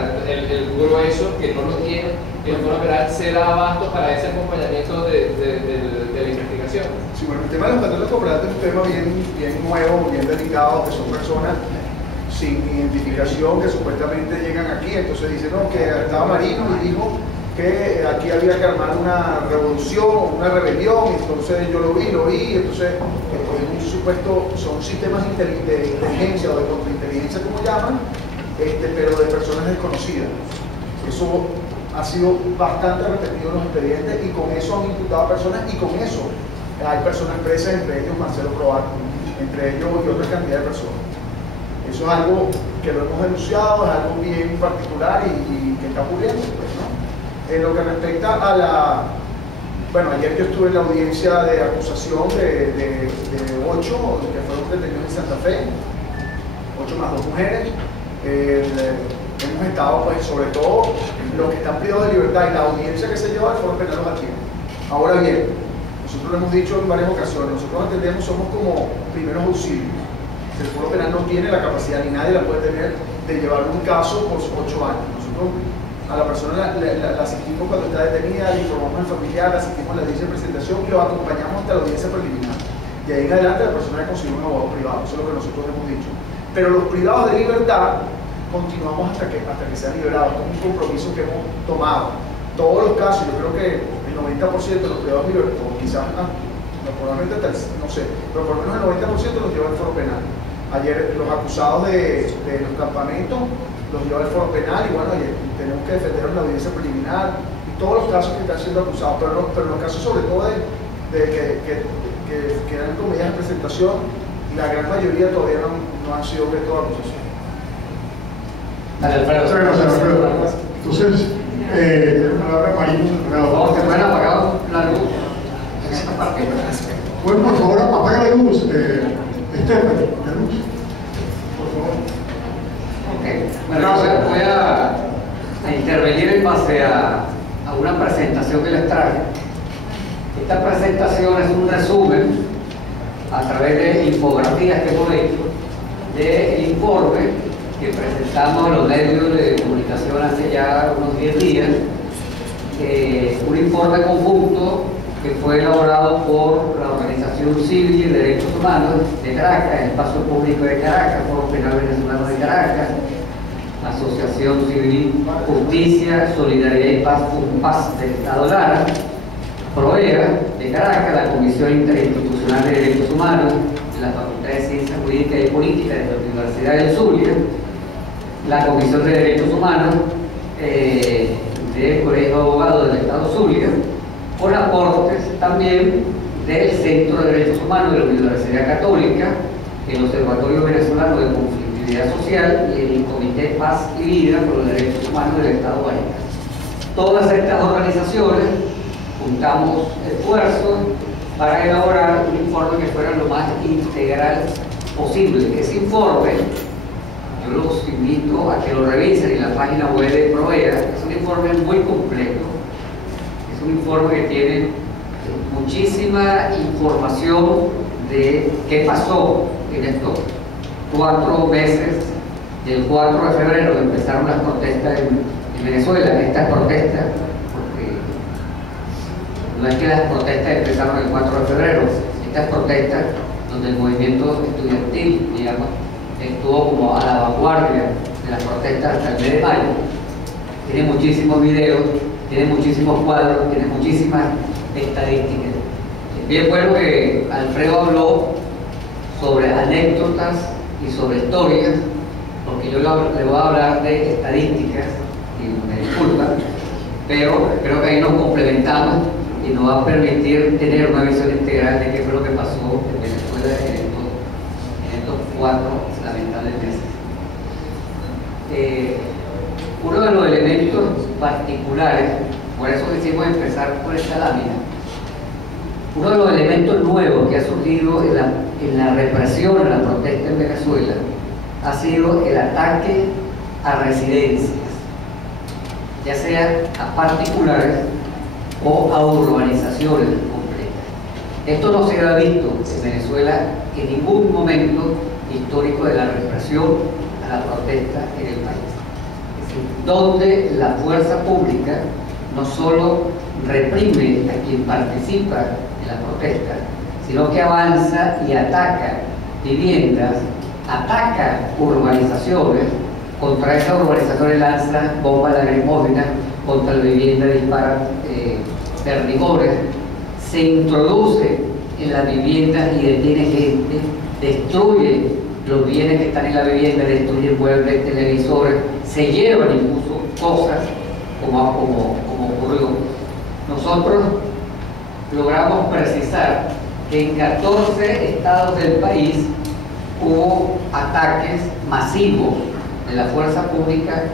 sea, el grueso que no lo tiene, el Foro Penal se da abasto para ese acompañamiento de la investigación. Sí, bueno, el tema de los patrones cooperantes es un tema bien nuevo, bien delicado, que son personas sin identificación que supuestamente llegan aquí, entonces dicen, no, que estaba Marino y dijo que aquí había que armar una revolución, una rebelión, entonces yo lo vi, entonces en un supuesto, son sistemas de inteligencia o de contrainteligencia como llaman, pero de personas desconocidas. Eso ha sido bastante repetido en los expedientes y con eso han imputado a personas y con eso hay personas presas, entre ellos Marcelo Croat, entre ellos y otra cantidad de personas. Eso es algo que lo hemos denunciado, es algo bien particular y que está ocurriendo, pues, ¿no? En lo que respecta a la... Bueno, ayer yo estuve en la audiencia de acusación de 8 que fueron detenidos en Santa Fe, 8 más 2 mujeres. Hemos estado, pues, sobre todo, los que están privados de libertad y la audiencia que se lleva al Foro Penal los atiende. Ahora bien, nosotros lo hemos dicho en varias ocasiones, nosotros entendemos, somos como primeros auxilios. El Foro Penal no tiene la capacidad, ni nadie la puede tener, de llevar un caso por 8 años. Nosotros a la persona la asistimos cuando está detenida, le informamos al familiar, la asistimos a la audiencia de presentación y lo acompañamos hasta la audiencia preliminar. Y ahí en adelante la persona consigue un abogado privado, eso es lo que nosotros hemos dicho. Pero los privados de libertad continuamos hasta que sean liberados. Es un compromiso que hemos tomado. Todos los casos, yo creo que el 90% de los privados de libertad, o quizás probablemente, no sé, pero por lo menos el 90% los lleva al Foro Penal. Ayer los acusados de los campamentos los lleva al Foro Penal y bueno, tenemos que defenderlos en la audiencia preliminar y todos los casos que están siendo acusados, pero los casos sobre todo que eran comedias de presentación, la gran mayoría todavía no han sido objeto de acusación. Entonces, ¿se pueden apagar la luz en esta parte? bueno, por favor, apaga la luz, Stephanie, la luz, por favor. Okay. Bueno, voy a intervenir en base a una presentación que les traje. Esta presentación es un resumen a través de infografías que hemos hecho del informe que presentamos en los medios de comunicación hace ya unos 10 días, un informe conjunto que fue elaborado por la Organización Civil de Derechos Humanos de Caracas, el Espacio Público de Caracas, Foro Penal Venezolano de Caracas, Asociación Civil Justicia, Solidaridad y Paz, FUNPAS del Estado Lara, PROEA de Caracas, la Comisión Interinstitucional de Derechos Humanos, de la Facultad de Ciencias Jurídicas y Políticas de la Universidad del Zulia, la Comisión de Derechos Humanos del Colegio de Abogados del Estado Zulia, con aportes también del Centro de Derechos Humanos de la Universidad Católica, el Observatorio Venezolano de Conflictividad Social y el Comité Paz y Vida por los Derechos Humanos del Estado Vargas. Todas estas organizaciones juntamos esfuerzos para elaborar un informe que fuera lo más integral posible. Ese informe, yo los invito a que lo revisen en la página web de PROEA. Es un informe muy completo, es un informe que tiene muchísima información de qué pasó en estos 4 meses, del 4 de febrero que empezaron las protestas en Venezuela. Estas protestas, porque no es que las protestas empezaron el 4 de febrero, estas protestas donde el movimiento estudiantil, digamos, estuvo como a la vanguardia de las protestas hasta el mes de mayo, tiene muchísimos videos, tiene muchísimos cuadros, tiene muchísimas estadísticas. Es bien bueno que Alfredo habló sobre anécdotas y sobre historias, porque yo le voy a hablar de estadísticas, y me disculpan, pero creo que ahí nos complementamos y nos va a permitir tener una visión integral de qué fue lo que pasó en Venezuela en estos 4 lamentables meses. Uno de los elementos particulares, por eso decidimos empezar por esta lámina, uno de los elementos nuevos que ha surgido en la represión, en la protesta en Venezuela, ha sido el ataque a residencias, ya sea a particulares o a urbanizaciones completas. Esto no se ha visto en Venezuela en ningún momento histórico de la represión a la protesta en el país. Es decir, donde la fuerza pública no solo reprime a quien participa en la protesta, sino que avanza y ataca viviendas, ataca urbanizaciones, contra esas urbanizaciones lanza bombas lacrimógenas, contra la vivienda dispara perdigones, se introduce en las viviendas y detiene gente, destruye los bienes que están en la vivienda, destruye muebles, televisores, se llevan incluso cosas como ocurrió. Nosotros logramos precisar que en 14 estados del país hubo ataques masivos de la fuerza pública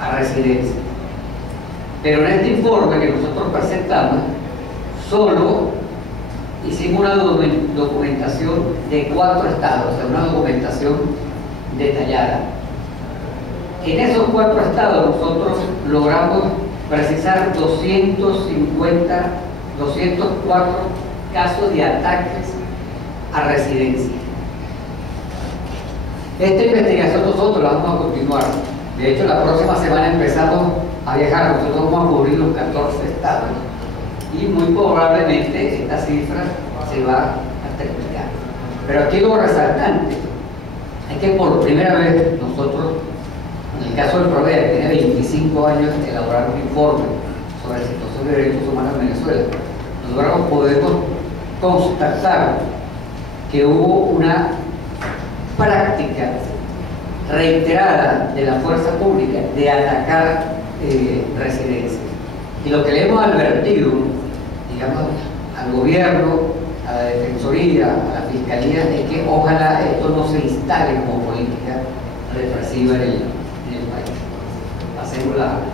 a residencias. Pero en este informe que nosotros presentamos, solo hicimos una documentación de 4 estados, o sea, una documentación detallada. En esos 4 estados nosotros logramos precisar 204 casos de ataques a residencias. Esta investigación nosotros la vamos a continuar. De hecho, la próxima semana empezamos a viajar, nosotros vamos a cubrir los 14 estados y muy probablemente esta cifra se va a triplicar. Pero aquí lo resaltante es que por primera vez nosotros, en el caso del PRODEA, que tiene 25 años de elaborar un informe sobre la situación de derechos humanos en Venezuela, nosotros podemos constatar que hubo una práctica reiterada de la fuerza pública de atacar residencias. Y lo que le hemos advertido, digamos, al gobierno, a la Defensoría, a la Fiscalía, es que ojalá esto no se instale como política represiva en el país. Hacemos la otra.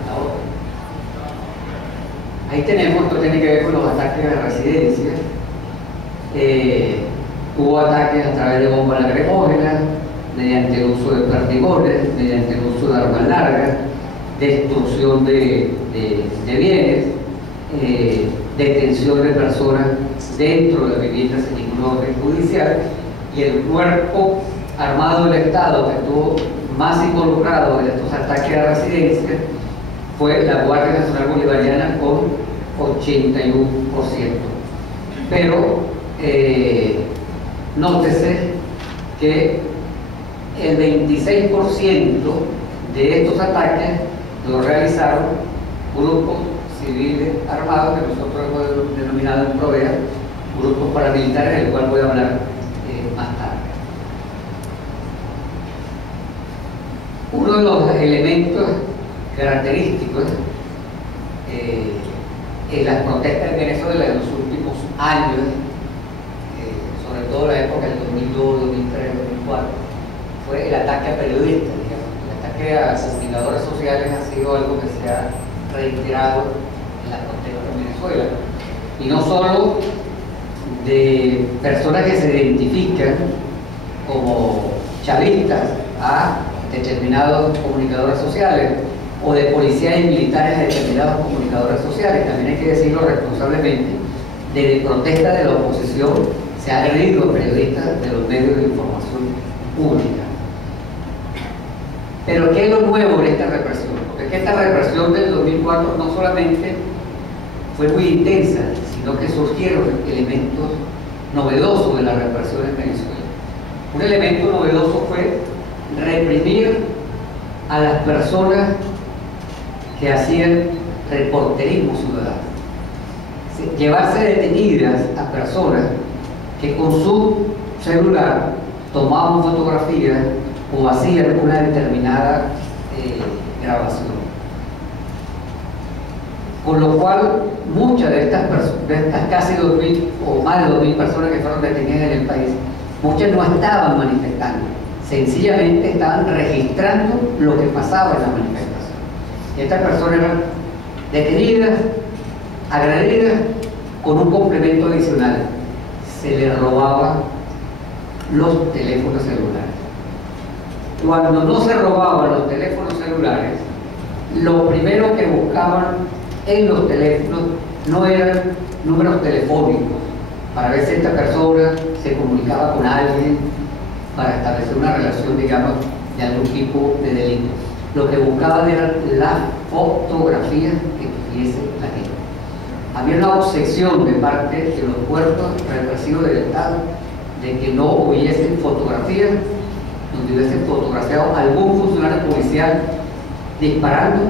Ahí tenemos, esto tiene que ver con los ataques a residencias. Hubo ataques a través de bombas lacrimógenas, mediante el uso de perdigones, mediante el uso de armas largas, destrucción de bienes, detención de personas dentro de viviendas sin ningún orden judicial, y el cuerpo armado del Estado que estuvo más involucrado en estos ataques a residencias fue la Guardia Nacional Bolivariana con 81%. Pero nótese que el 26% de estos ataques lo realizaron grupos civiles armados que nosotros hemos denominado en PRODEA grupos paramilitares, del cual voy a hablar más tarde. Uno de los elementos característicos en las protestas en Venezuela en los últimos años, sobre todo en la época del 2002, 2003, 2004, fue el ataque a periodistas. El ataque a comunicadores sociales ha sido algo que se ha reiterado en las protestas en Venezuela, y no solo de personas que se identifican como chavistas a determinados comunicadores sociales, o de policías y militares a determinados comunicadores sociales. También hay que decirlo responsablemente, de protesta de la oposición se ha agredido a periodistas de los medios de información pública. Pero ¿qué es lo nuevo en esta represión? Porque es que esta represión del 2004 no solamente fue muy intensa, sino que surgieron elementos novedosos de la represión en Venezuela. Un elemento novedoso fue reprimir a las personas que hacían reporterismo ciudadano. Llevarse detenidas a personas que con su celular tomaban fotografías o hacían una determinada grabación. Con lo cual, muchas de estas casi 2.000 o más de 2.000 personas que fueron detenidas en el país, muchas no estaban manifestando, sencillamente estaban registrando lo que pasaba en la manifestación. Y estas personas eran detenidas, agredidas, con un complemento adicional: se les robaba los teléfonos celulares. Cuando no se robaban los teléfonos celulares, lo primero que buscaban en los teléfonos no eran números telefónicos para ver si esta persona se comunicaba con alguien para establecer una relación, digamos, de algún tipo de delito. lo que buscaban era la fotografía que tuviese la gente. Había una obsesión de parte de los cuerpos represivos del Estado de que no hubiesen fotografías donde hubiesen fotografiado algún funcionario policial disparando,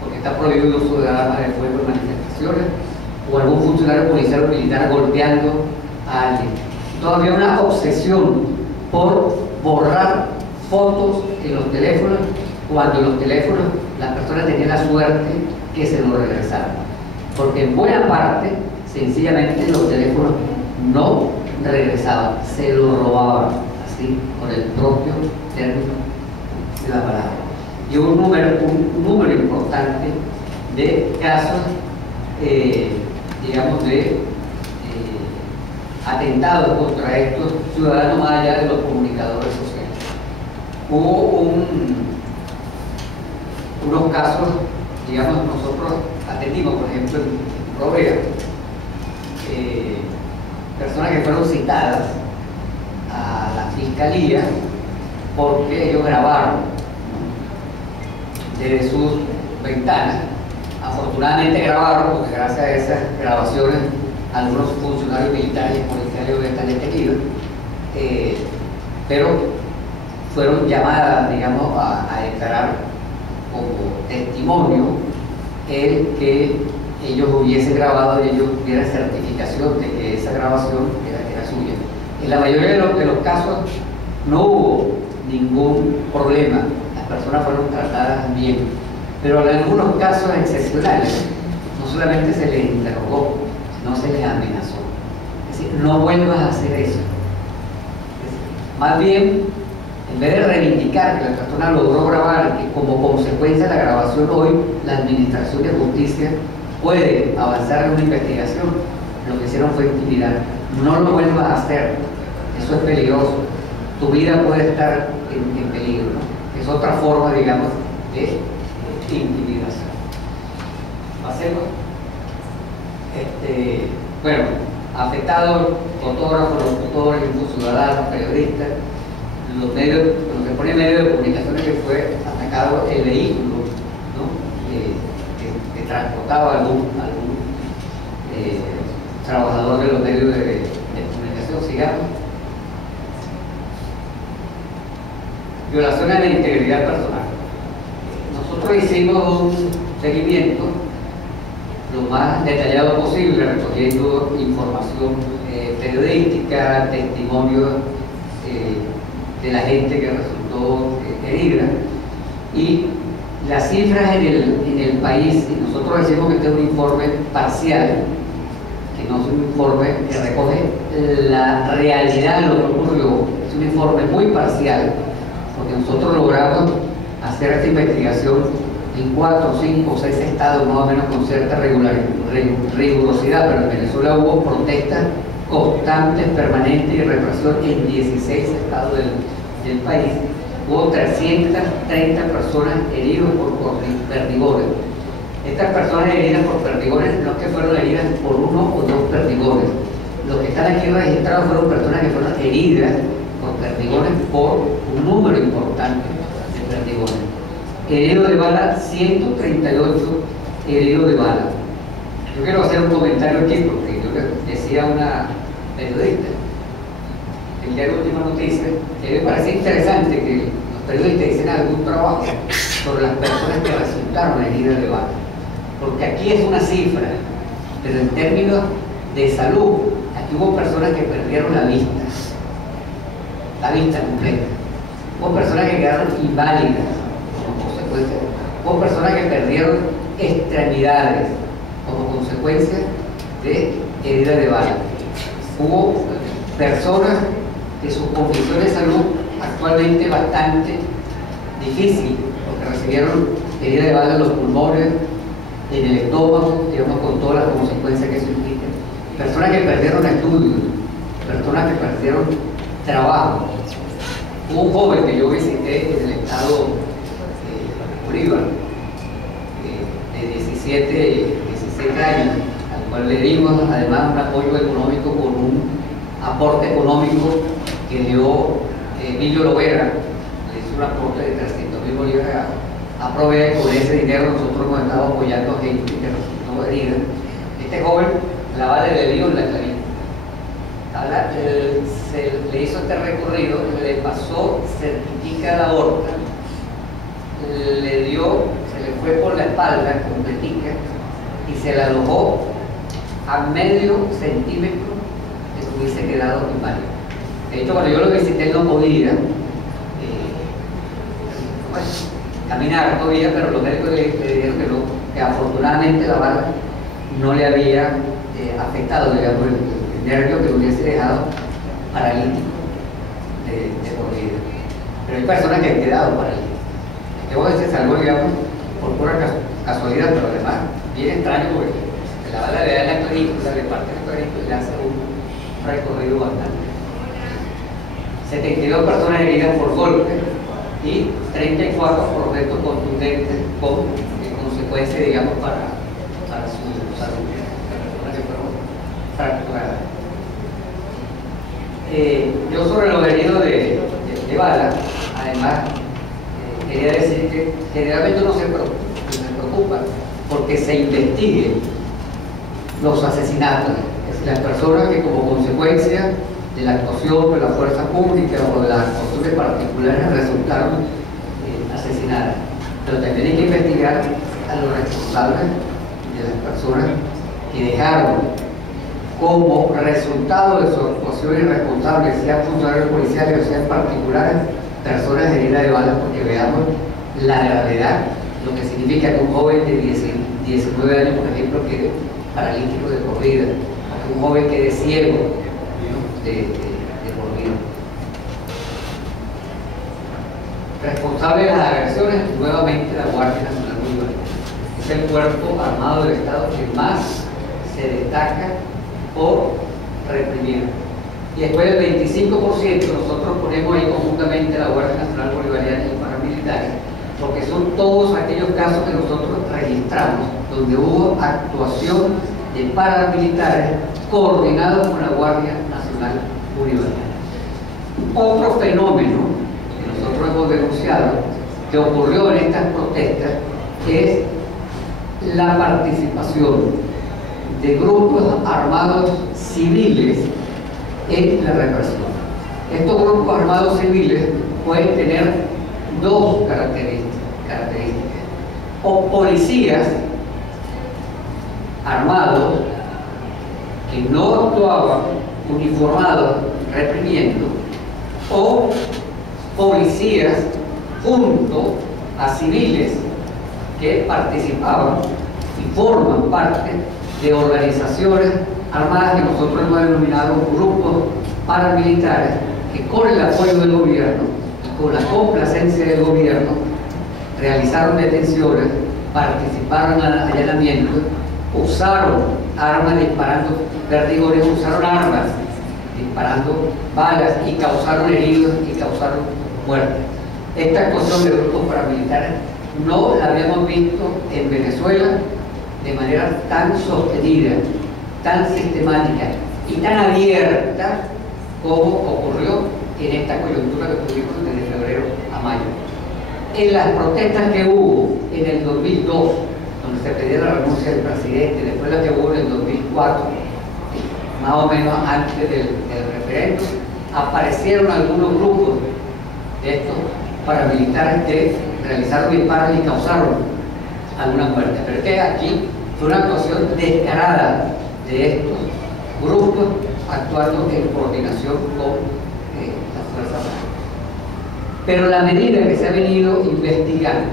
porque está prohibido el uso de armas de fuego en manifestaciones, o algún funcionario policial o militar golpeando a alguien. Entonces había una obsesión por borrar fotos en los teléfonos, cuando en los teléfonos las personas tenían la suerte que se lo regresaran. Porque en buena parte, sencillamente, los teléfonos no regresaban, se lo robaban, así, por el propio término de la palabra. Y hubo un número importante de casos, digamos, de atentados contra estos ciudadanos más allá de los comunicadores sociales. Hubo unos casos, digamos, nosotros atendimos, por ejemplo, en Provea, personas que fueron citadas a la fiscalía porque ellos grabaron desde sus ventanas. Afortunadamente grabaron, porque gracias a esas grabaciones algunos funcionarios militares y policiales están detenidos, pero fueron llamadas, digamos, a declarar como testimonio el que ellos hubiesen grabado y ellos tuvieran certificación de que esa grabación era suya. En la mayoría de los casos no hubo ningún problema, las personas fueron tratadas bien, pero en algunos casos excepcionales no solamente se les interrogó, no se les amenazó. Es decir, no vuelvas a hacer eso. Más bien, en vez de reivindicar que la persona logró grabar, que como consecuencia de la grabación hoy la Administración de Justicia puede avanzar en una investigación, lo que hicieron fue intimidar. No lo vuelvas a hacer, eso es peligroso. Tu vida puede estar en peligro, ¿no? Es otra forma, digamos, de intimidación. Pasemos. Bueno, afectados, fotógrafos, locutores, ciudadanos, periodistas, los que ponen medios de comunicación que fue atacado el vehículo, ¿no? que transportaba algún trabajador de los medios de comunicación, sigamos. Violaciones a la integridad personal. Nosotros hicimos un seguimiento lo más detallado posible, recogiendo información periodística, testimonios de la gente que resultó herida, y las cifras en el país, y nosotros decimos que este es un informe parcial, que no es un informe que recoge la realidad de lo que ocurrió, es un informe muy parcial, porque nosotros logramos hacer esta investigación en 4, 5, 6 estados más o menos con cierta rigurosidad, pero en Venezuela hubo protestas constantes, permanentes y represión en 16 estados del país. Hubo 330 personas heridas por perdigones. Estas personas heridas por perdigones no es que fueron heridas por uno o dos perdigones. Los que están aquí registrados fueron personas que fueron heridas por perdigones por un número importante de perdigones. Heridos de bala, 138 heridos de bala. Yo quiero hacer un comentario aquí porque yo le decía a una periodista el día de Última Noticia que me parece interesante que los periodistas dicen algún trabajo sobre las personas que resultaron heridas de bala, porque aquí es una cifra, pero en términos de salud, aquí hubo personas que perdieron la vista completa, hubo personas que quedaron inválidas como consecuencia, hubo personas que perdieron extremidades como consecuencia de heridas de bala, hubo personas que sus condiciones de salud actualmente bastante difícil, porque recibieron heridas de bala en los pulmones, en el estómago, digamos, con todas las consecuencias que eso implica. Personas que perdieron estudios, personas que perdieron trabajo. Hubo un joven que yo visité en el estado Bolívar, de 17 años, al cual le dimos además un apoyo económico con un aporte económico que dio Emilio Lovera, le hizo un aporte de 300.000 bolívares aprobé, con ese dinero nosotros hemos estado apoyando a gente que resultó herida. Este joven la bala le dio en la carita. Se le hizo este recorrido, le pasó cerquitica la aorta, le dio, se le fue por la espalda completica y se la alojó a medio centímetro de que hubiese quedado inválido. De hecho, cuando yo lo visité no podía caminar todavía, pero los médicos le dijeron que no, que afortunadamente la bala no le había afectado, digamos, el nervio que lo hubiese dejado paralítico de por vida. Pero hay personas que han quedado paralíticas. Este joven se salvó, digamos, por pura casualidad, pero además bien extraño porque la bala le da en la clavícula, le parte la clavícula y le hace un recorrido bastante. 72 personas heridas por golpe y 34 por objetos contundentes con consecuencias, digamos, para su salud. Personas que fueron fracturadas. Yo sobre los heridos de bala, además, quería decir que generalmente uno se preocupa porque se investiguen los asesinatos. Es decir, las personas que como consecuencia de la actuación de la fuerza pública o de las actuaciones particulares resultaron asesinadas. Pero también hay que investigar a los responsables de las personas que dejaron como resultado de su actuación irresponsable, sean funcionarios policiales o sean particulares, personas heridas de bala, porque veamos la gravedad, lo que significa que un joven de 19 años, por ejemplo, quede paralítico de por vida, o que un joven quede ciego de por vida. Responsable de las agresiones, nuevamente la Guardia Nacional Bolivariana. Es el cuerpo armado del Estado que más se destaca por reprimir. Y después del 25% nosotros ponemos ahí conjuntamente la Guardia Nacional Bolivariana y paramilitares, porque son todos aquellos casos que nosotros registramos donde hubo actuación de paramilitares coordinados con la Guardia Nacional Bolivariana. Otro fenómeno que nosotros hemos denunciado que ocurrió en estas protestas es la participación de grupos armados civiles en la represión. Estos grupos armados civiles pueden tener dos características. O policías armados que no actuaban uniformados reprimiendo, o policías junto a civiles que participaban y forman parte de organizaciones armadas que nosotros hemos denominado grupos paramilitares que con el apoyo del gobierno y con la complacencia del gobierno realizaron detenciones, participaron en allanamientos, usaron armas disparando perdigones, usaron armas disparando balas y causaron heridos y causaron muertes. Esta actuación de grupos paramilitares no la habíamos visto en Venezuela de manera tan sostenida, tan sistemática y tan abierta como ocurrió en esta coyuntura que tuvimos desde febrero a mayo. En las protestas que hubo en el 2002, donde se pedía la renuncia del presidente, después las que hubo en el 2004, más o menos antes del referéndum, aparecieron algunos grupos de estos paramilitares que realizaron disparos y causaron alguna muerte. Pero es que aquí fue una actuación descarada de estos grupos actuando en coordinación con las fuerzas armadas. Pero a la medida que se ha venido investigando,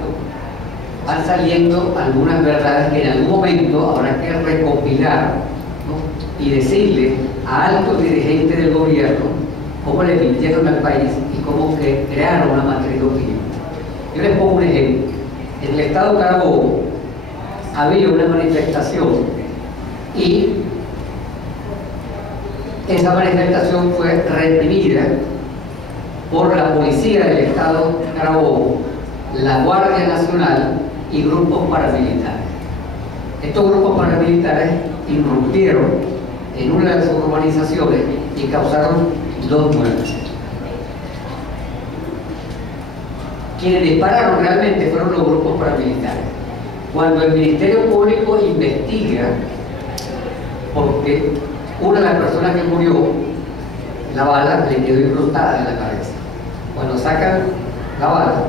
van saliendo algunas verdades que en algún momento habrá que recopilar, ¿no? Y decirle a altos dirigentes del gobierno cómo le mintieron al país y cómo crearon una matriz de opinión. Yo les pongo un ejemplo. En el estado Carabobo había una manifestación y esa manifestación fue reprimida por la policía del estado Carabobo, la Guardia Nacional y grupos paramilitares. Estos grupos paramilitares irrumpieron en una de sus urbanizaciones y causaron 2 muertes. Quienes dispararon realmente fueron los grupos paramilitares. Cuando el Ministerio Público investiga, porque una de las personas que murió, la bala le quedó incrustada en la cabeza. Cuando sacan la bala,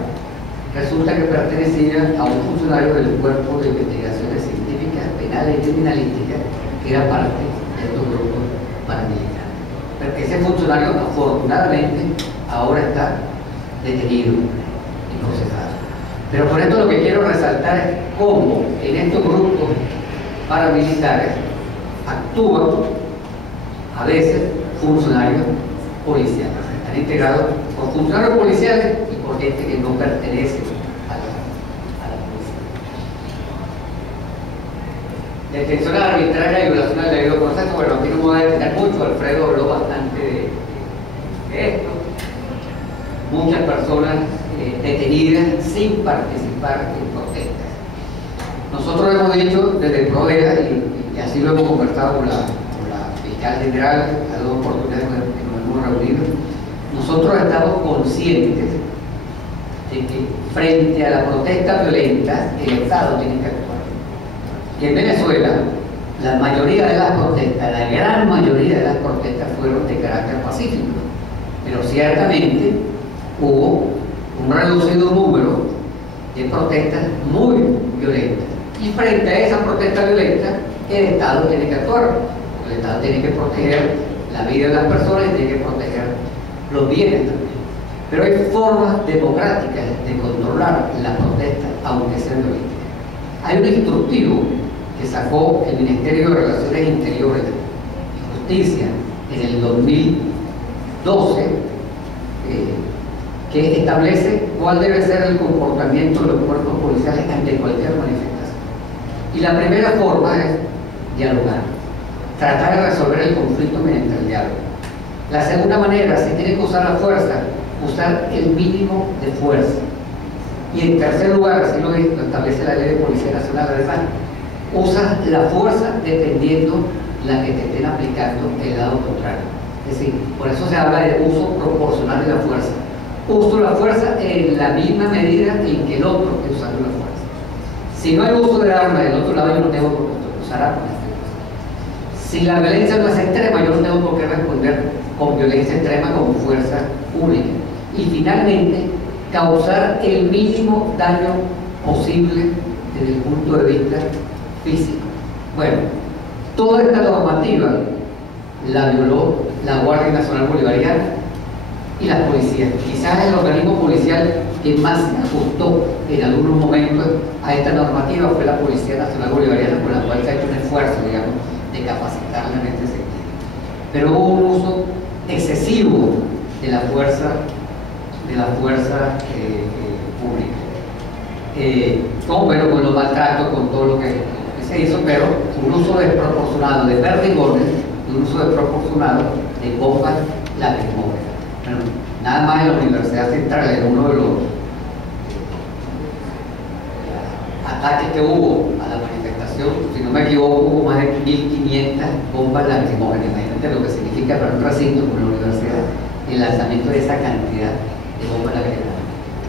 resulta que pertenecía a un funcionario del Cuerpo de Investigaciones Científicas, Penales y Criminalísticas, que era parte de estos grupos paramilitares. Pero ese funcionario, afortunadamente, ahora está detenido y procesado. Pero por esto lo que quiero resaltar es cómo en estos grupos paramilitares actúan a veces funcionarios policiales. Están integrados por funcionarios policiales y por gente que no pertenece a la policía. Detención arbitraria y violación al debido proceso. Bueno, aquí no me voy a detener mucho, Alfredo habló bastante de esto. Muchas personas detenidas sin participar en protestas. Nosotros hemos dicho desde PRODEA, y así lo hemos conversado con la fiscal general, a dos oportunidades que nos hemos reunido, nosotros estamos conscientes de que frente a la protesta violenta el Estado tiene que actuar. Y en Venezuela, la mayoría de las protestas, la gran mayoría de las protestas fueron de carácter pacífico, pero ciertamente hubo un reducido número de protestas muy violentas. Y frente a esa protesta violenta, el Estado tiene que actuar. El Estado tiene que proteger la vida de las personas y tiene que proteger los bienes también. Pero hay formas democráticas de controlar la protesta, aunque sea violenta. Hay un instructivo que sacó el Ministerio de Relaciones Interiores y Justicia en el 2012, que establece cuál debe ser el comportamiento de los cuerpos policiales ante cualquier manifestación. Y la primera forma es dialogar, tratar de resolver el conflicto mediante el diálogo. La segunda manera, si tiene que usar la fuerza, usar el mínimo de fuerza. Y en tercer lugar, así lo establece la Ley de Policía Nacional, además, usa la fuerza dependiendo la que te estén aplicando el lado contrario. Es decir, por eso se habla de uso proporcional de la fuerza. Uso la fuerza en la misma medida en que el otro está usando la fuerza. Si no hay uso de arma del otro lado, yo no tengo por qué usar armas. Si la violencia no es extrema, yo no tengo por qué responder con violencia extrema como fuerza única. Y finalmente, causar el mínimo daño posible desde el punto de vista físico. Bueno, toda esta normativa la violó la Guardia Nacional Bolivariana y las policías. Quizás el organismo policial que más se ajustó en algunos momentos a esta normativa fue la Policía Nacional Bolivariana, con la cual se ha hecho un esfuerzo, digamos, de capacitarla en este sentido. Pero hubo un uso excesivo de la fuerza pública. Bueno, con los maltratos, con todo lo que se hizo, pero un uso desproporcionado de perdigones y un uso desproporcionado de bombas lacrimógenas. Bueno, nada más en la Universidad Central, en uno de los ataques que hubo a la manifestación, si no me equivoco, hubo más de 1.500 bombas lacrimógenas. Imagínate lo que significa para un recinto como la universidad el lanzamiento de esa cantidad de bombas lacrimógenas.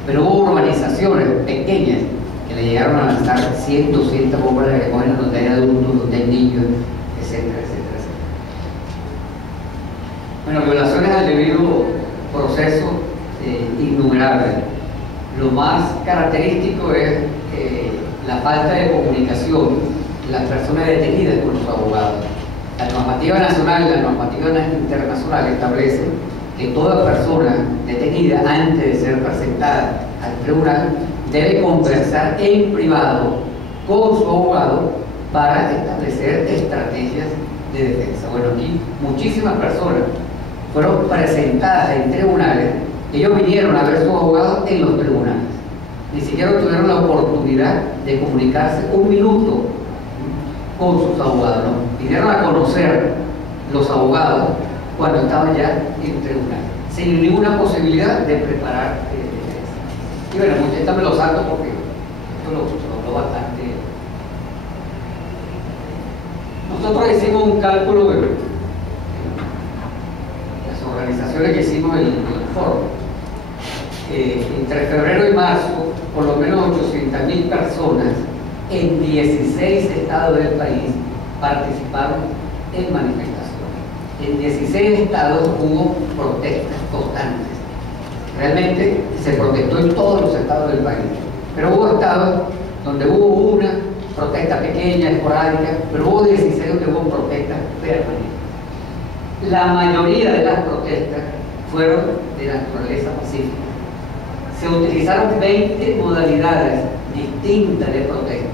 Pero hubo urbanizaciones pequeñas que le llegaron a lanzar 100, 200 bombas lacrimógenas donde hay adultos, donde hay niños, etcétera, etcétera, etcétera. Bueno, violaciones al debido proceso innumerables. Lo más característico es la falta de comunicación de las personas detenidas con los abogados. La normativa nacional y la normativa internacional establecen que toda persona detenida, antes de ser presentada al tribunal, debe conversar en privado con su abogado para establecer estrategias de defensa. Bueno, aquí muchísimas personas fueron presentadas en tribunales. Ellos vinieron a ver a sus abogados en los tribunales. Ni siquiera tuvieron la oportunidad de comunicarse un minuto con sus abogados, ¿no? Vinieron a conocer los abogados cuando estaban ya en tribunal, sin ninguna posibilidad de preparar defensa. Y bueno, esta me lo salto porque esto lo habló bastante. Nosotros hicimos un cálculo de las organizaciones que hicimos el informe. entre febrero y marzo, por lo menos 800.000 personas en 16 estados del país participaron en manifestaciones. En 16 estados hubo protestas constantes. Realmente se protestó en todos los estados del país, pero hubo estados donde hubo una protesta pequeña, esporádica, pero hubo 16 donde hubo protestas permanentes. La mayoría de las protestas fueron de naturaleza pacífica. Se utilizaron 20 modalidades distintas de protesta.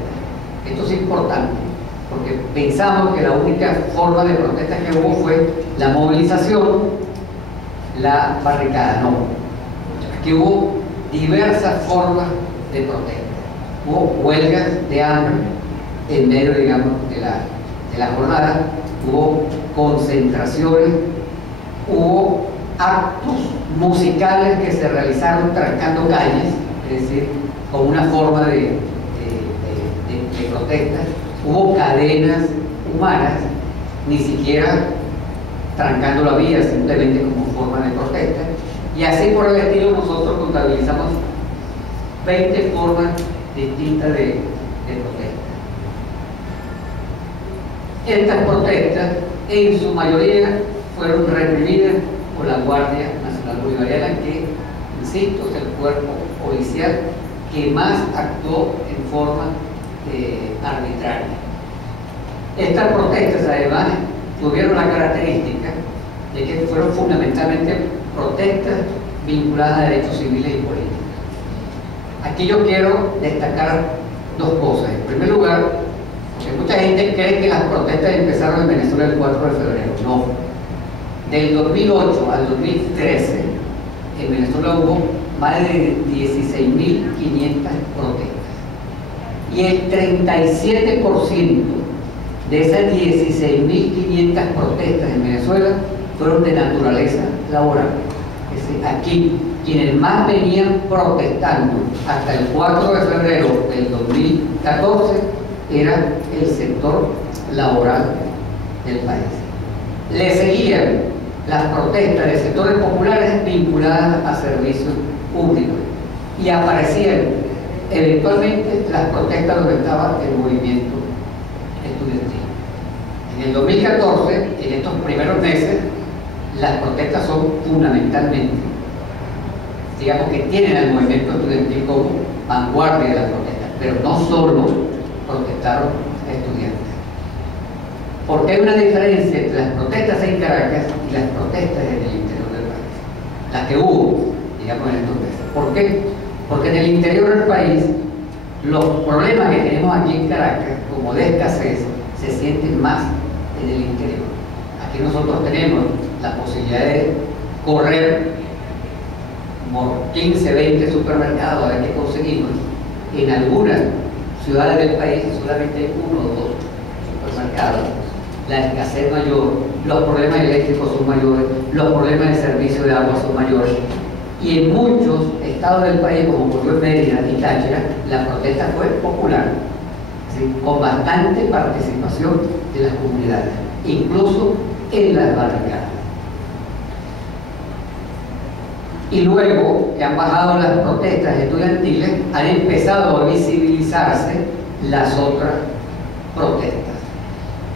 Esto es importante, porque pensamos que la única forma de protesta que hubo fue la movilización, la barricada. No, aquí hubo diversas formas de protesta. Hubo huelgas de hambre en medio, digamos, de la jornada, hubo concentraciones, hubo actos musicales que se realizaron trancando calles, es decir, como una forma de protesta. Hubo cadenas humanas, ni siquiera trancando la vía, simplemente como forma de protesta. Y así por el estilo nosotros contabilizamos 20 formas distintas de protesta. Estas protestas en su mayoría fueron reprimidas por la Guardia Nacional Bolivariana, que, insisto, es el cuerpo policial que más actuó en forma arbitraria. Estas protestas además tuvieron la característica de que fueron fundamentalmente protestas vinculadas a derechos civiles y políticos. Aquí yo quiero destacar dos cosas. En primer lugar, porque mucha gente cree que las protestas empezaron en Venezuela el 4 de febrero. No. Del 2008 al 2013, en Venezuela hubo más de 16.500 protestas. Y el 37% de esas 16.500 protestas en Venezuela fueron de naturaleza laboral. Es decir, aquí quienes más venían protestando hasta el 4 de febrero del 2014 era el sector laboral del país. Le seguían las protestas de sectores populares vinculadas a servicios públicos y aparecían eventualmente las protestas donde estaba el movimiento estudiantil. En el 2014, en estos primeros meses, las protestas son fundamentalmente, digamos que tienen al movimiento estudiantil como vanguardia de las protestas, pero no solo protestaron estudiantes. Porque hay una diferencia entre las protestas en Caracas y las protestas en el interior del país, las que hubo, digamos, en estos meses. ¿Por qué? Porque en el interior del país los problemas que tenemos aquí en Caracas, como de escasez, se sienten más en el interior. Aquí nosotros tenemos la posibilidad de correr como 15, 20 supermercados a ver qué conseguimos. En algunas ciudades del país solamente hay 1 o 2 supermercados. La escasez mayor, los problemas eléctricos son mayores, los problemas de servicio de agua son mayores. Y en muchos estados del país, como ocurrió en Mérida y Táchira, la protesta fue popular, ¿sí?, con bastante participación de las comunidades, incluso en las barricadas. Y luego que han bajado las protestas estudiantiles, han empezado a visibilizarse las otras protestas.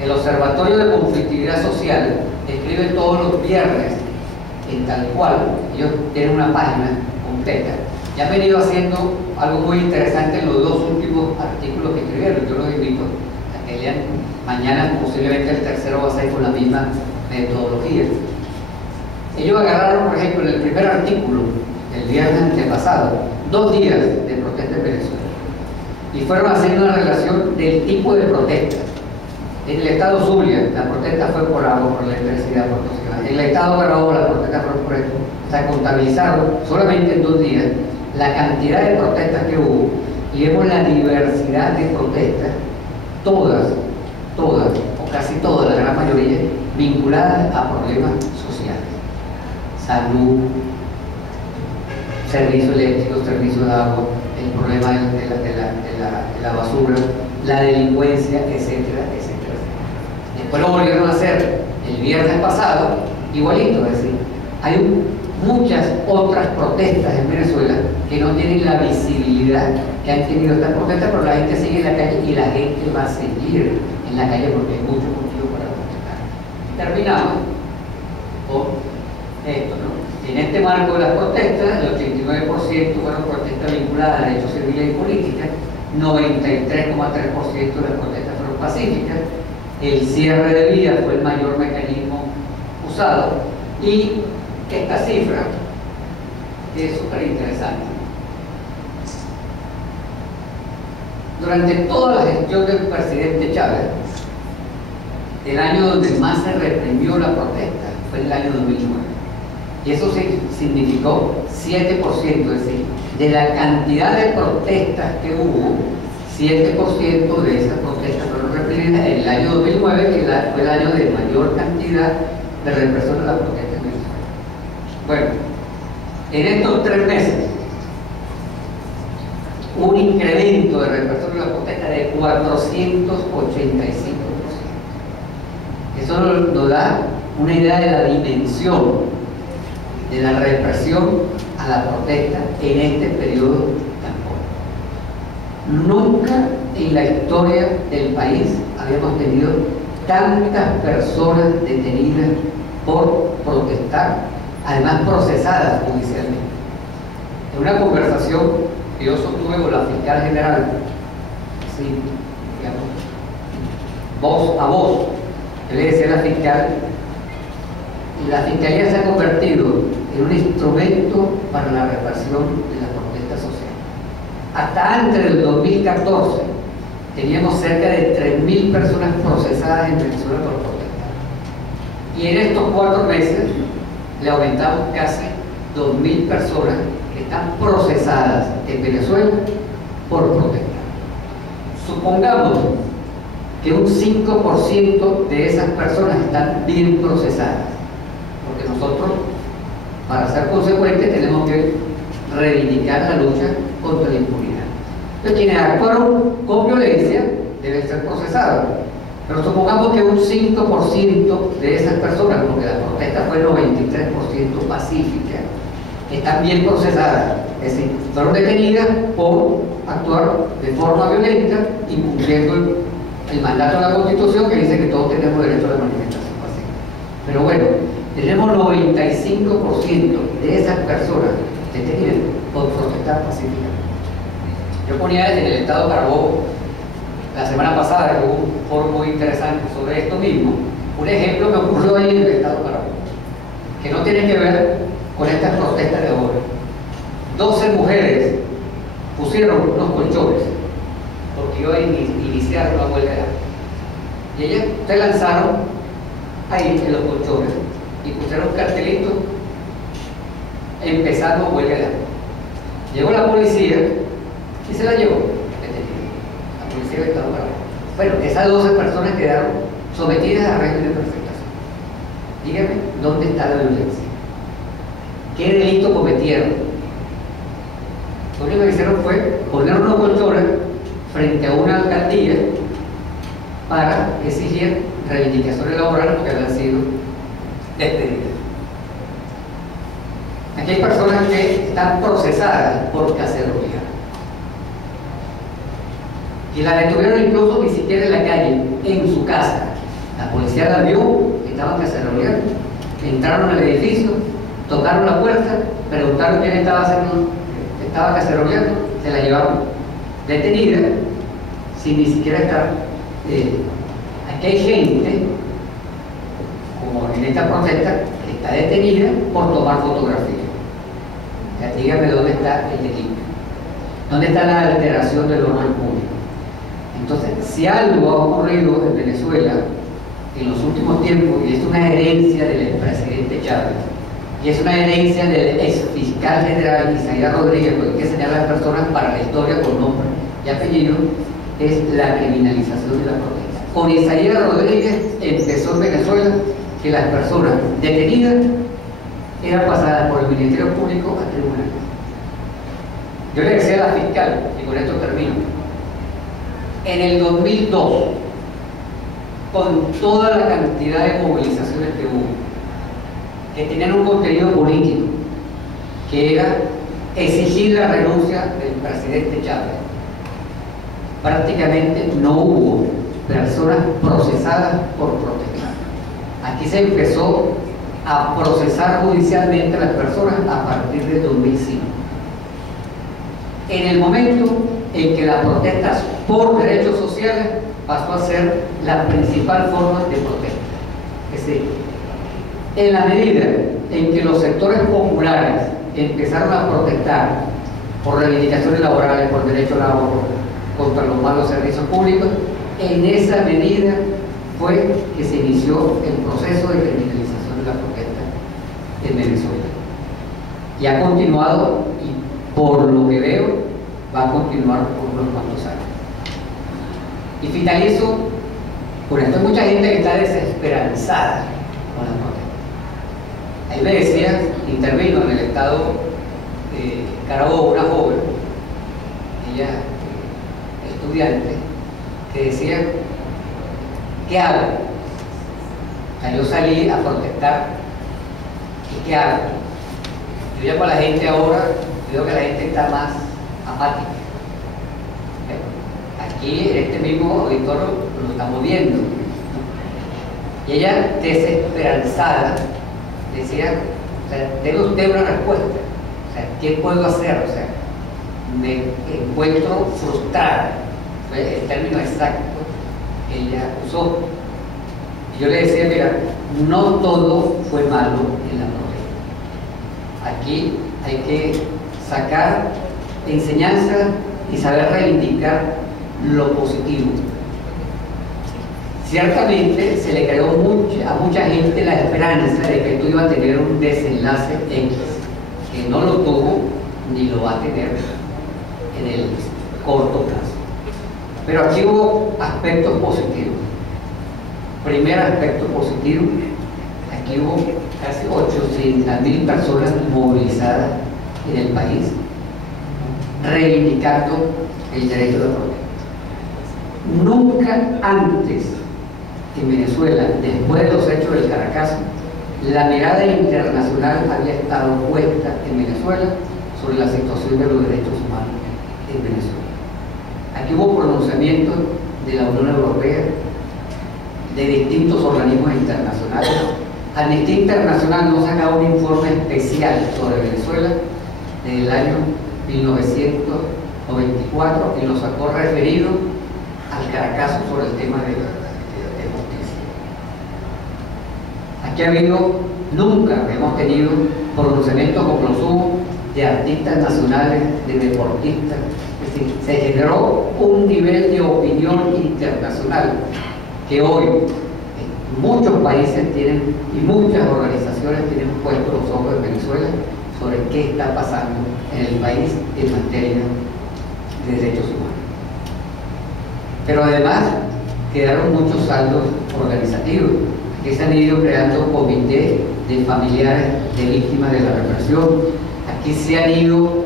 El Observatorio de Conflictividad Social escribe todos los viernes en Tal Cual. Ellos tienen una página completa. Ya han venido haciendo algo muy interesante en los 2 últimos artículos que escribieron. Yo los invito a que lean. Mañana posiblemente el tercero va a ser con la misma metodología. Ellos agarraron, por ejemplo, en el primer artículo, el viernes antepasado, 2 días de protesta en Venezuela. Y fueron haciendo una relación del tipo de protesta. En el estado Zulia, la protesta fue por agua, por la electricidad, por todo. En el estado Carabobo, la protesta fue por esto. O sea, contabilizaron solamente en 2 días la cantidad de protestas que hubo y vemos la diversidad de protestas, todas, o casi todas, la gran mayoría, vinculadas a problemas sociales. Salud, servicio eléctrico, servicio de agua, el problema de la basura, la delincuencia, etcétera, etcétera. Después lo volvieron a hacer el viernes pasado, igualito, es decir, hay un muchas otras protestas en Venezuela que no tienen la visibilidad que han tenido estas protestas, pero la gente sigue en la calle y la gente va a seguir en la calle porque hay mucho motivo para protestar. Terminamos con esto, ¿no? En este marco de las protestas, el 89% fueron protestas vinculadas a derechos civiles y políticas, 93,3% de las protestas fueron pacíficas, el cierre de vías fue el mayor mecanismo usado, y esta cifra es súper interesante. Durante toda la gestión del presidente Chávez, el año donde más se reprimió la protesta fue el año 2009. Y eso significó 7%, es decir, de la cantidad de protestas que hubo, 7% de esas protestas fueron reprimidas en el año 2009, que fue el año de mayor cantidad de represión de las protestas en Venezuela. Bueno, en estos 3 meses hubo un incremento de represión de las protestas de 485%. Eso nos da una idea de la dimensión de la represión a la protesta en este periodo tan corto. Nunca en la historia del país habíamos tenido tantas personas detenidas por protestar, además procesadas judicialmente. En una conversación que yo sostuve con la fiscal general, sí, digamos, voz a voz, yo le decía a la fiscal, la fiscalía se ha convertido en un instrumento para la represión de la protesta social. Hasta antes del 2014 teníamos cerca de 3.000 personas procesadas en Venezuela por protestar. Y en estos 4 meses le aumentamos casi 2.000 personas que están procesadas en Venezuela por protestar. Supongamos que un 5% de esas personas están bien procesadas, porque nosotros, para ser consecuentes, tenemos que reivindicar la lucha contra la impunidad. Entonces, quienes actuaron con violencia deben ser procesados. Pero supongamos que un 5% de esas personas, porque la protesta fue 93% pacífica, están bien procesadas, es decir, fueron detenidas por actuar de forma violenta, incumpliendo el mandato de la Constitución que dice que todos tenemos derecho a la manifestación pacífica. Pero bueno, tenemos 95% de esas personas detenidas por protestar pacíficamente. Yo ponía en el estado Carabobo, la semana pasada, que hubo un foro muy interesante sobre esto mismo, un ejemplo que ocurrió ahí en el estado Carabobo, que no tiene que ver con estas protestas de ahora. 12 mujeres pusieron unos colchones porque iba a iniciar una huelga de hambre. Y ellas se lanzaron ahí en los colchones y pusieron cartelitos empezando huelga de hambre. Llegó la policía y se la llevó detenida. La policía del estado Carabobo. Bueno, esas 12 personas quedaron sometidas a régimen de perfectación. Dígame, ¿dónde está la violencia? ¿Qué delito cometieron? Lo único que hicieron fue poner unos colchones frente a una alcaldía para exigir reivindicaciones laborales porque habían sido despedidas. Aquí hay personas que están procesadas por cacerolear. Y la detuvieron incluso ni siquiera en la calle, en su casa. La policía la vio, estaban caceroleando, entraron al edificio, tocaron la puerta, preguntaron quién estaba caceroleando, se la llevaron detenida, sin ni siquiera estar. Aquí hay gente, como en esta protesta, que está detenida por tomar fotografías. Ya, dígame dónde está el delito, dónde está la alteración del orden público. Entonces, si algo ha ocurrido en Venezuela en los últimos tiempos, y es una herencia del expresidente Chávez, y es una herencia del exfiscal general Isaías Rodríguez, porque hay que señalar a las personas para la historia con nombre y apellido, es la criminalización de la protesta. Con Isaías Rodríguez empezó en Venezuela que las personas detenidas eran pasadas por el Ministerio Público a tribunales. Yo le decía a la fiscal, y con esto termino, en el 2002, con toda la cantidad de movilizaciones que hubo, que tenían un contenido político, que era exigir la renuncia del presidente Chávez. Prácticamente no hubo personas procesadas por protestar. Aquí se empezó a procesar judicialmente a las personas a partir del 2005. En el momento en que las protestas por derechos sociales pasó a ser la principal forma de protesta. Es decir, en la medida en que los sectores populares empezaron a protestar por reivindicaciones laborales, por derecho al ahorro, contra los malos servicios públicos, en esa medida fue que se inició el proceso de criminalización de la protesta en Venezuela. Y ha continuado, y por lo que veo, va a continuar por unos cuantos años. Y finalizo con esto. Hay mucha gente que está desesperanzada con la protesta. Ahí me decía, intervino en el estado Carabobo una joven, ella estudiante, que decía, ¿qué hago? O sea, yo salí a protestar, ¿y qué hago? Yo llamo a la gente ahora, veo que la gente está más apática. Aquí en este mismo auditorio lo estamos viendo. Y ella, desesperanzada, decía, o sea, debe usted una respuesta. O sea, ¿qué puedo hacer? O sea, me encuentro frustrada. Fue el término exacto que ella usó. Y yo le decía, mira, no todo fue malo en la protesta. Aquí hay que sacar enseñanza y saber reivindicar lo positivo. Ciertamente se le creó a mucha gente la esperanza de que esto iba a tener un desenlace X, que no lo tuvo ni lo va a tener en el corto plazo. Pero aquí hubo aspectos positivos. Primer aspecto positivo, aquí hubo casi 800.000 personas movilizadas en el país reivindicando el derecho de protesta. Nunca antes en Venezuela, después de los hechos del Caracazo, la mirada internacional había estado puesta en Venezuela sobre la situación de los derechos humanos en Venezuela. Aquí hubo pronunciamientos de la Unión Europea, de distintos organismos internacionales. Amnistía Internacional no sacaba un informe especial sobre Venezuela desde el año 1994 y lo sacó referido al Caracazo sobre el tema de justicia. Aquí ha habido, nunca hemos tenido pronunciamientos como los hubo de artistas nacionales, de deportistas. Es decir, se generó un nivel de opinión internacional que hoy muchos países tienen y muchas organizaciones tienen puestos los ojos en Venezuela sobre qué está pasando en el país en materia de derechos humanos. Pero además quedaron muchos saldos organizativos que se han ido creando comités de familiares de víctimas de la represión. Aquí se han ido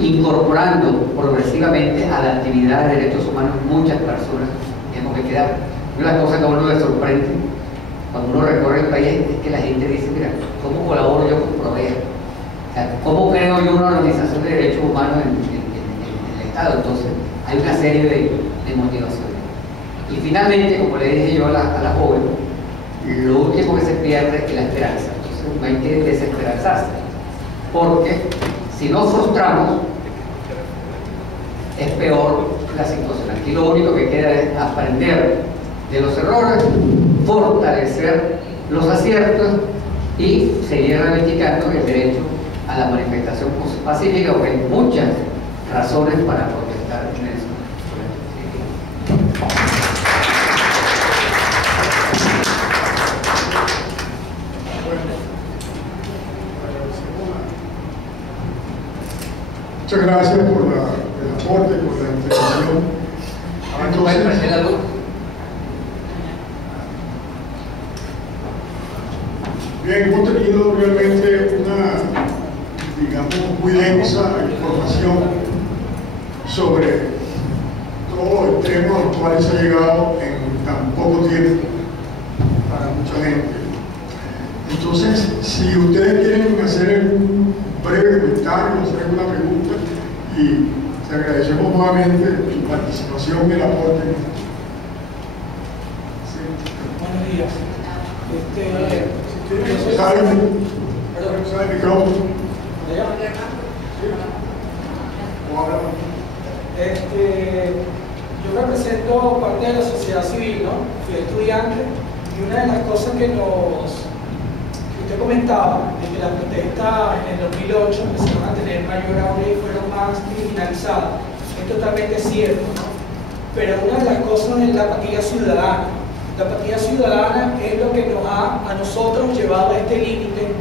incorporando progresivamente a la actividad de derechos humanos muchas personas que hemos que quedar. Una de las cosas que a uno le sorprende cuando uno recorre el país es que la gente dice, mira, ¿cómo colaboro yo con Provea? O sea, ¿cómo creo yo una organización de derechos humanos en el Estado? Entonces, hay una serie de motivaciones. Y finalmente, como le dije yo a la joven, lo último que se pierde es la esperanza. Entonces, no hay que desesperanzarse. Porque si nos frustramos, es peor la situación. Aquí lo único que queda es aprender de los errores, fortalecer los aciertos y seguir reivindicando el derecho a la manifestación pacífica, porque hay muchas razones para protestar en eso. Muchas gracias por el aporte, por la intervención. Entonces, bien, hemos tenido realmente una, digamos, muy densa información sobre todo el tema al cual se ha llegado en tan poco tiempo para mucha gente. Entonces, si ustedes quieren hacer un breve comentario, hacer alguna pregunta y te agradecemos nuevamente tu participación y el aporte. Sí. Buenos días. ¿Sabe el micrófono? Yo represento parte de la sociedad civil, ¿no? Fui estudiante y una de las cosas que usted comentaba, de que las protestas en el 2008 empezaron a tener mayor auge y fueron más criminalizadas, es totalmente cierto, ¿no? Pero una de las cosas es la apatía ciudadana. La apatía ciudadana es lo que nos ha a nosotros llevado a este límite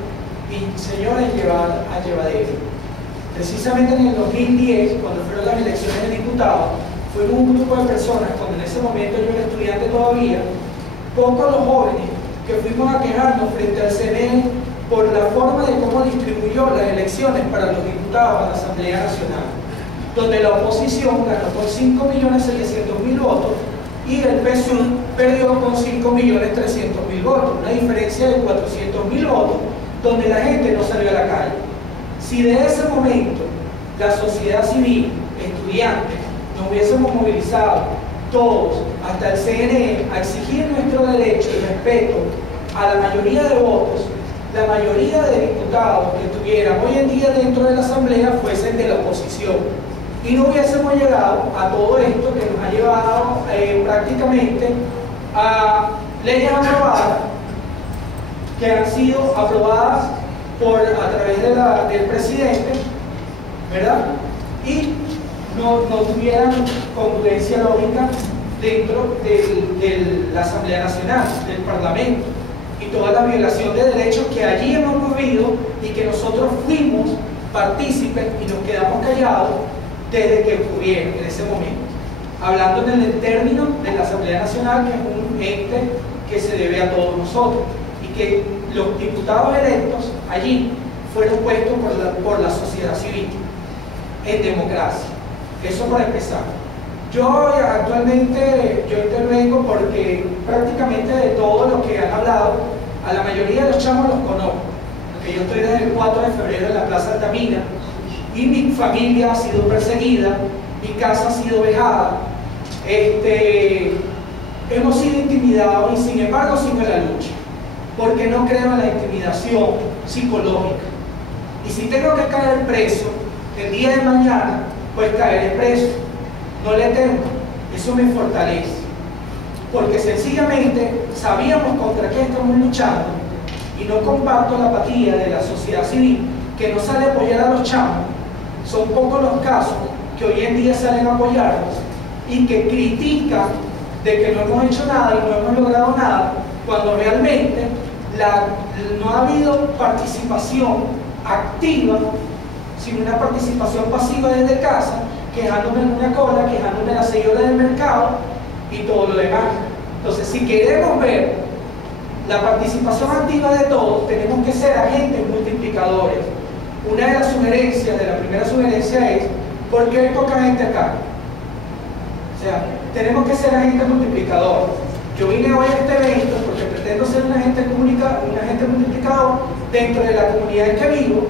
y, señores, a llevadero. Precisamente en el 2010, cuando fueron las elecciones de diputados, fuimos un grupo de personas, cuando en ese momento yo era estudiante todavía, pocos los jóvenes que fuimos a quejarnos frente al CNE por la forma de cómo distribuyó las elecciones para los diputados a la Asamblea Nacional, donde la oposición ganó con 5.700.000 votos y el PSUV perdió con 5.300.000 votos, una diferencia de 400.000 votos, donde la gente no salió a la calle. Si de ese momento la sociedad civil, estudiantes, nos hubiésemos movilizado todos hasta el CNE a exigir nuestro derecho y respeto a la mayoría de votos, la mayoría de diputados que estuvieran hoy en día dentro de la Asamblea fuesen de la oposición. Y no hubiésemos llegado a todo esto que nos ha llevado prácticamente a leyes aprobadas que han sido aprobadas a través del presidente, ¿verdad? Y no tuvieran congruencia lógica dentro de la Asamblea Nacional, del Parlamento, y toda la violación de derechos que allí hemos ocurrido y que nosotros fuimos partícipes y nos quedamos callados desde que ocurrieron en ese momento. Hablando en el término de la Asamblea Nacional, que es un ente que se debe a todos nosotros y que los diputados electos allí fueron puestos por la sociedad civil en democracia. Eso para empezar. Yo actualmente intervengo porque prácticamente de todo lo que han hablado, a la mayoría de los chamos los conozco, porque yo estoy desde el 4 de febrero en la Plaza Altamira y mi familia ha sido perseguida, mi casa ha sido vejada, hemos sido intimidados y sin embargo sigo en la lucha, porque no creo en la intimidación psicológica. Y si tengo que caer preso el día de mañana, pues caeré preso. No le temo, eso me fortalece. Porque sencillamente sabíamos contra qué estamos luchando y no comparto la apatía de la sociedad civil que no sale a apoyar a los chamos. Son pocos los casos que hoy en día salen a apoyarlos y que critican de que no hemos hecho nada y no hemos logrado nada, cuando realmente no ha habido participación activa, sino una participación pasiva desde casa, quejándome en una cola, quejándome en la señora del mercado y todo lo demás. Entonces, si queremos ver la participación activa de todos, tenemos que ser agentes multiplicadores. Una de las sugerencias, de la primera sugerencia es, ¿por qué hay poca gente acá? O sea, tenemos que ser agentes multiplicadores. Yo vine hoy a este evento porque pretendo ser un agente multiplicador dentro de la comunidad en que vivo,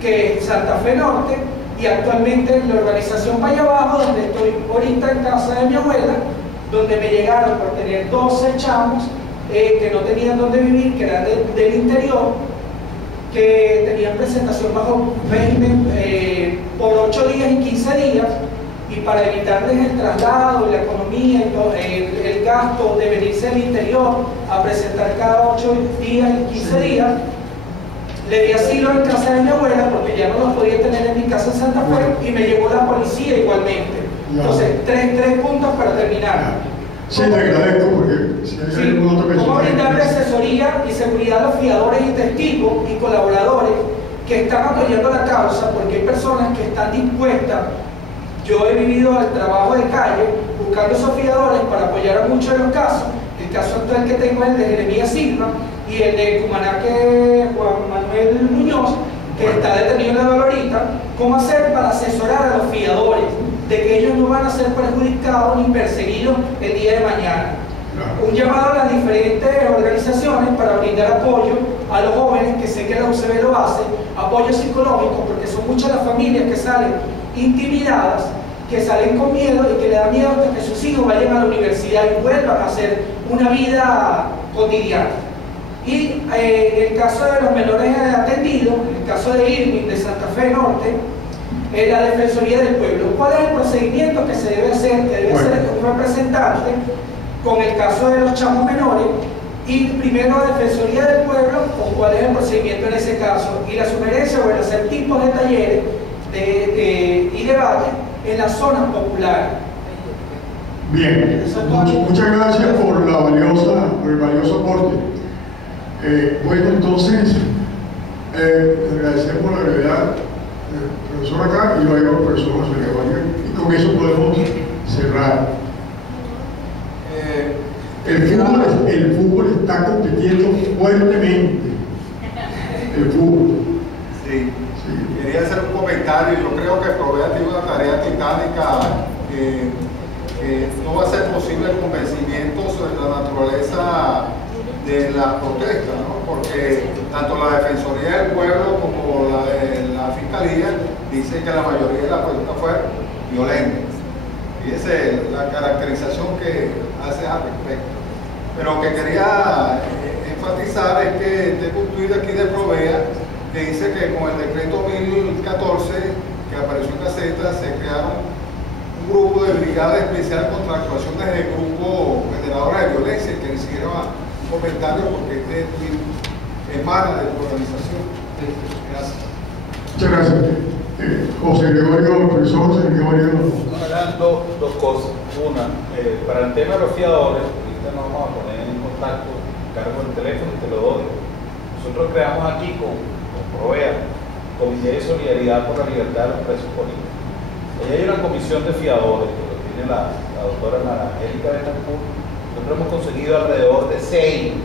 que es Santa Fe Norte, y actualmente en la organización Valle Abajo, donde estoy ahorita en casa de mi abuela, donde me llegaron por tener 12 chamos que no tenían dónde vivir, que eran del interior, que tenían presentación bajo régimen por 8 días y 15 días, y para evitarles el traslado, la economía, el gasto de venirse al interior a presentar cada 8 días y 15 días, le di asilo en casa de mi abuela porque ya no los podía tener en mi casa en Santa Fe y me llevó la policía igualmente. Entonces, tres puntos para terminar. Sí, te agradezco porque si hay algún otro ¿Cómo brindarle asesoría y seguridad a los fiadores y testigos y colaboradores que están apoyando la causa? Porque hay personas que están dispuestas. Yo he vivido el trabajo de calle buscando esos fiadores para apoyar a muchos de los casos. El caso actual que tengo es el de Jeremías Silva y el de Cumaná, que Juan Manuel Muñoz, que está detenido en la Valorita. ¿Cómo hacer para asesorar a los fiadores de que ellos no van a ser perjudicados ni perseguidos el día de mañana? Claro. Un llamado a las diferentes organizaciones para brindar apoyo a los jóvenes, que sé que la UCB lo hace, apoyo psicológico, porque son muchas las familias que salen intimidadas, que salen con miedo y que le da miedo que sus hijos vayan a la universidad y vuelvan a hacer una vida cotidiana. Y en el caso de los menores atendidos, en el caso de Irving, de Santa Fe Norte, la Defensoría del Pueblo. ¿Cuál es el procedimiento que se debe hacer? Que debe hacer un representante con el caso de los chamos menores, ir primero a Defensoría del Pueblo, o cuál es el procedimiento en ese caso. Y la sugerencia, bueno, hacer tipos de talleres y debates en las zonas populares. Bien, muchas gracias por el valioso aporte. Bueno, entonces, agradecemos la brevedad del profesor acá y luego al profesor José Gregorio, y con eso podemos cerrar. El fútbol está compitiendo fuertemente. El fútbol. Sí. Quería hacer un comentario. Yo creo que Provea tiene una tarea titánica. No va a ser posible el convencimiento sobre la naturaleza de la protesta, ¿no? Porque tanto la Defensoría del Pueblo como la Fiscalía dicen que la mayoría de la protesta fue violenta. Y esa es la caracterización que hace al respecto. Pero lo que quería enfatizar es que tengo un tuit aquí de Provea que dice que con el decreto 1014 que apareció en Gaceta se crearon un grupo de brigada especial contra actuaciones de grupos generadores de violencia, y que ni siquiera va un comentario porque este emana de tu organización. Gracias. Muchas gracias. José Gregorio, profesor José Gregorio. Eran dos cosas. Una, para el tema de los fiadores, ahorita nos vamos a poner en contacto, cargo el teléfono y te lo doy. Nosotros creamos aquí con Provea, Comité de Solidaridad por la Libertad de los Presos Políticos. Allá hay una comisión de fiadores, que lo tiene la doctora Ana Angélica Betancourt. Nosotros hemos conseguido alrededor de 6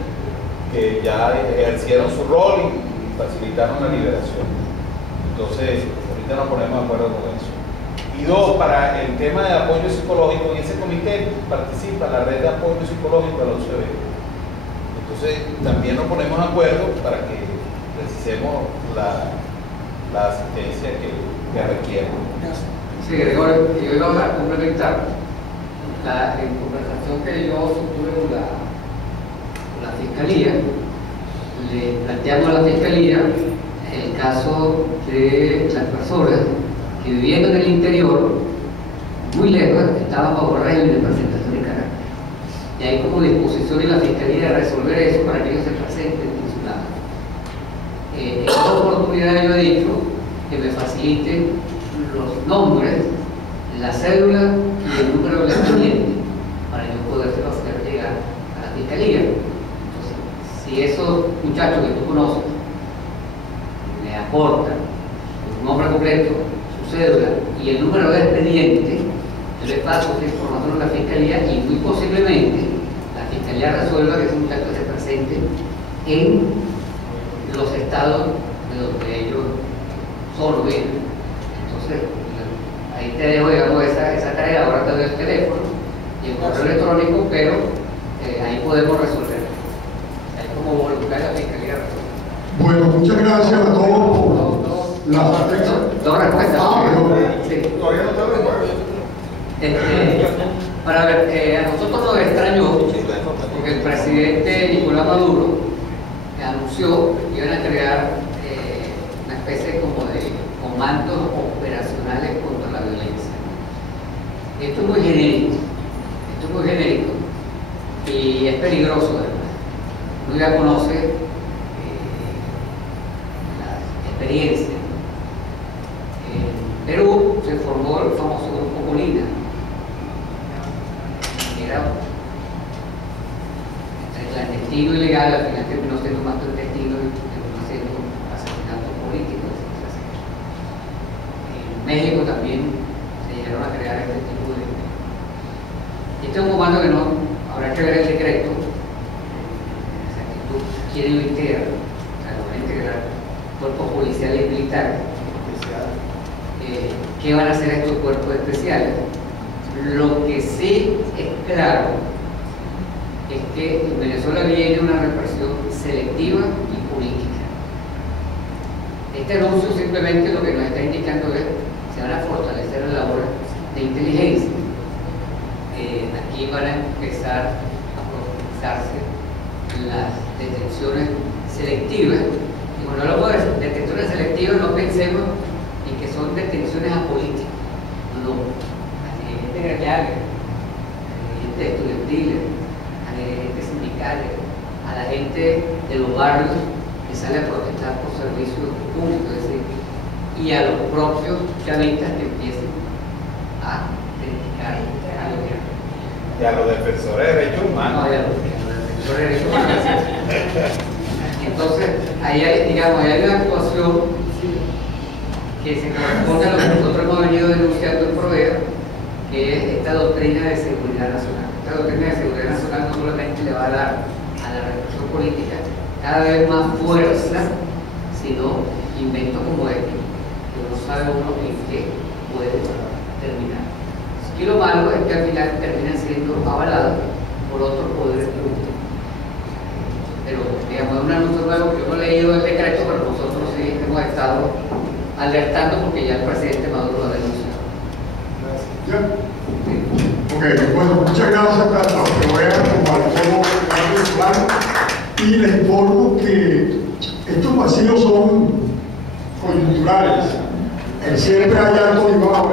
que ya ejercieron su rol y facilitaron la liberación. Entonces, ahorita nos ponemos de acuerdo con eso. Y 2, para el tema de apoyo psicológico, en ese comité participa la red de apoyo psicológico de la UCB. Entonces, también nos ponemos de acuerdo para que precisemos la asistencia que requiere. Sí, Gregorio, yo iba a complementar la conversación que yo sostuve con la Fiscalía. Le planteamos a la Fiscalía el caso de las personas que viviendo en el interior, muy lejos, estaban bajo régimen de presentación de carácter. Y hay como disposición en la Fiscalía de resolver eso para que ellos se presenten en su lado. En esta oportunidad yo he dicho que me faciliten los nombres, la cédula y el número del expediente para yo podérselo hacer llegar a la Fiscalía. Entonces, si esos muchachos que tú conoces me aportan su nombre completo, su cédula y el número de expediente, yo les paso esa información a la Fiscalía y muy posiblemente la Fiscalía resuelva que ese muchacho se presente en los estados de donde ellos solo viven. Entonces, ahí te dejo, digamos, esa tarea. Ahora te doy el teléfono y el correo electrónico, pero ahí podemos resolver. Ahí como voluntad de la Fiscalía resuelve. Bueno, muchas gracias a todos por Dos respuestas. Sí. Todavía no está de acuerdo. Para ver, a nosotros nos extrañó porque el presidente Nicolás Maduro anunció que iban a crear una especie como de comandos operacionales contra la violencia. Esto es muy genérico, y es peligroso, ¿verdad? Uno ya conoce la experiencia. En Perú se formó el famoso grupo Colina. Era el clandestino ilegal, al final terminó siendo más clandestino y terminó siendo asesinato político. En México también se llegaron a crear este tipo de... Este es un comando que no habrá que ver el decreto. O sea, que tú quieres lo integrar, o sea, lo van a integrar cuerpos policiales y militares. ¿Qué van a hacer estos cuerpos especiales? Lo que sí es claro es que en Venezuela viene una represión selectiva y política. Este anuncio simplemente lo que nos está indicando es que se van a fortalecer las labores de inteligencia. Aquí van a empezar a profundizarse las detenciones selectivas. Y cuando hablamos de detenciones selectivas, no pensemos en que son detenciones apolíticas. No, a dirigentes agrarios, a dirigentes estudiantiles, a dirigentes sindicales, a la gente de los barrios que sale a protestar por servicios públicos, es decir, y a los propios chavistas que empiecen a criticar a los gobiernos. Y a los defensores de derechos humanos. No, y a los defensores de derechos humanos. Entonces, ahí hay, digamos, hay una actuación que se corresponde a lo que nosotros hemos venido denunciando en Provea, que es esta doctrina de seguridad nacional. Esta doctrina de seguridad nacional no solamente le va a dar a la represión política cada vez más fuerza, sino inventos como este, que no sabe uno en qué puede terminar. Y lo malo es que al final terminan siendo avalados por otros poderes públicos. Pero, digamos, es un anuncio nuevo que yo no he leído el decreto, pero nosotros sí hemos estado alertando porque ya el presidente Maduro lo ha denunciado. ¿Ya? Ok, bueno, muchas gracias a los que vean como al foro y les informo que estos vacíos son coyunturales. Siempre hay algo y bajo.